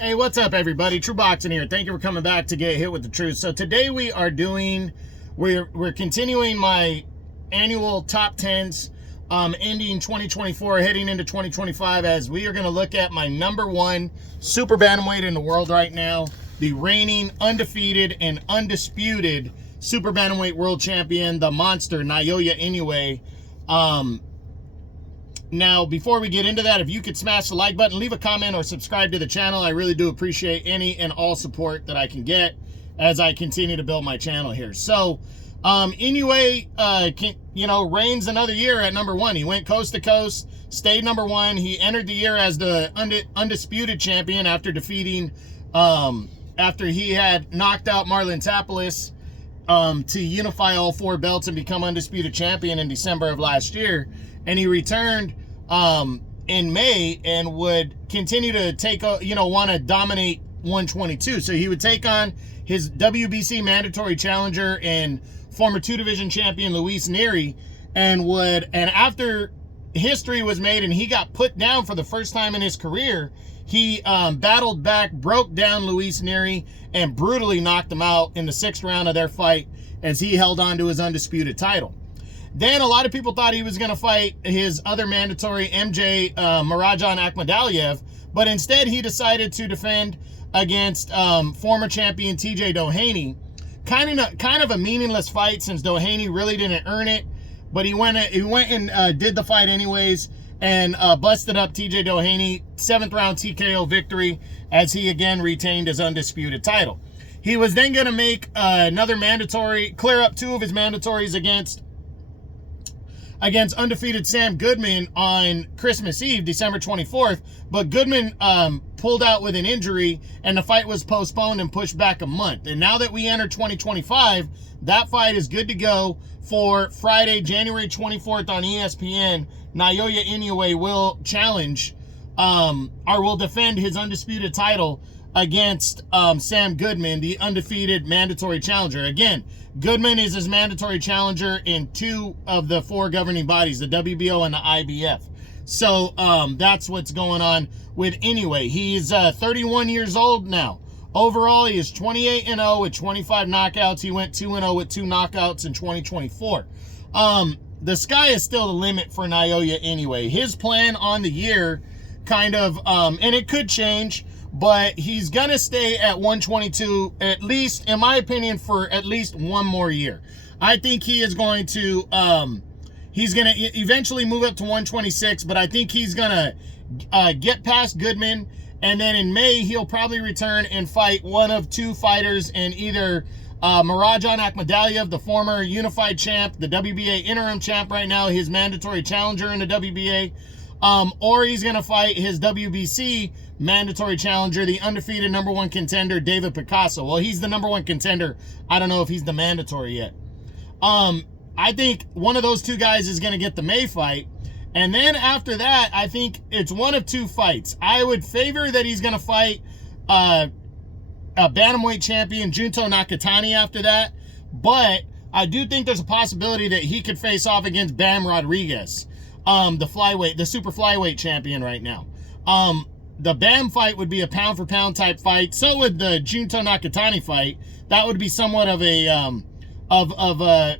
Hey, what's up, everybody? True Boxing here. Thank you for coming back to Get Hit with the Truth. So today we're continuing my annual top 10s, ending 2024, heading into 2025, as we are going to look at my #1 super bantamweight in the world right now, the reigning undefeated and undisputed super bantamweight world champion, the monster Naoya Inoue. Now, before we get into that, if you could smash the like button, leave a comment, or subscribe to the channel, I really do appreciate any and all support that I can get as I continue to build my channel here. So, Inoue, reigns another year at #1. He went coast to coast, stayed #1. He entered the year as the undisputed champion after defeating, after he had knocked out Marlon Tapales to unify all 4 belts and become undisputed champion in December of last year. And he returned in May and would continue to want to dominate 122. So he would take on his WBC mandatory challenger and former 2-division champion Luis Nery, and after history was made and he got put down for the first time in his career, he battled back, broke down Luis Nery, and brutally knocked him out in the 6th round of their fight as he held on to his undisputed title. Then a lot of people thought he was going to fight his other mandatory MJ Marajan Akhmadaliev, but instead he decided to defend against former champion TJ Doheny. Kind of a meaningless fight, since Doheny really didn't earn it, but he went and did the fight anyways, and busted up TJ Doheny. 7th round TKO victory as he again retained his undisputed title. He was then going to make another mandatory, clear up 2 of his mandatories against undefeated Sam Goodman on Christmas Eve, December 24th, but Goodman pulled out with an injury and the fight was postponed and pushed back a month. And now that we enter 2025, that fight is good to go for Friday, January 24th on ESPN. Naoya Inoue will challenge, or will defend his undisputed title against Sam Goodman, the undefeated mandatory challenger. Again, Goodman is his mandatory challenger in 2 of the 4 governing bodies, the WBO and the IBF. So that's what's going on with Inoue. He's 31 years old now. Overall, he is 28-0 with 25 knockouts. He went 2-0 with 2 knockouts in 2024. The sky is still the limit for Naoya Inoue. His plan on the year and it could change, but he's going to stay at 122, at least, in my opinion, for at least 1 more year. I think he is going to, he's going to eventually move up to 126, but I think he's going to get past Goodman, and then in May, he'll probably return and fight one of 2 fighters in either Marajan Akhmadaliev, the former unified champ, the WBA interim champ right now, his mandatory challenger in the WBA, or he's going to fight his WBC mandatory challenger, the undefeated #1 contender, David Picasso. Well, he's the #1 contender. I don't know if he's the mandatory yet. I think one of those 2 guys is going to get the May fight. And then after that, I think it's one of 2 fights. I would favor that he's going to fight a bantamweight champion, Junto Nakatani, after that. But I do think there's a possibility that he could face off against Bam Rodriguez, the super flyweight champion right now. The Bam fight would be a pound-for-pound type fight. So would the Junto Nakatani fight. That would be somewhat of a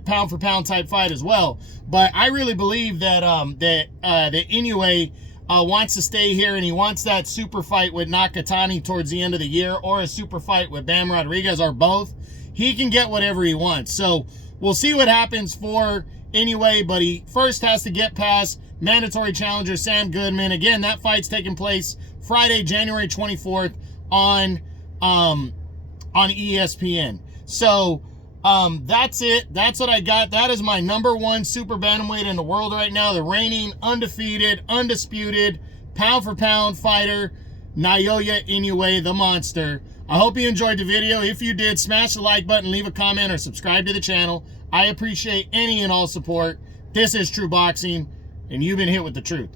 pound-for-pound type fight as well. But I really believe that that Inoue wants to stay here, and he wants that super fight with Nakatani towards the end of the year, or a super fight with Bam Rodriguez, or both. He can get whatever he wants. So we'll see what happens for Inoue, but he first has to get past mandatory challenger Sam Goodman. Again, that fight's taking place Friday, January 24th on ESPN. So that's it. That's what I got. That is my #1 super bantamweight in the world right now, the reigning undefeated, undisputed pound-for-pound fighter, Naoya Inoue, the monster. I hope you enjoyed the video. If you did, smash the like button, leave a comment, or subscribe to the channel. I appreciate any and all support. This is True Boxing, and you've been hit with the truth.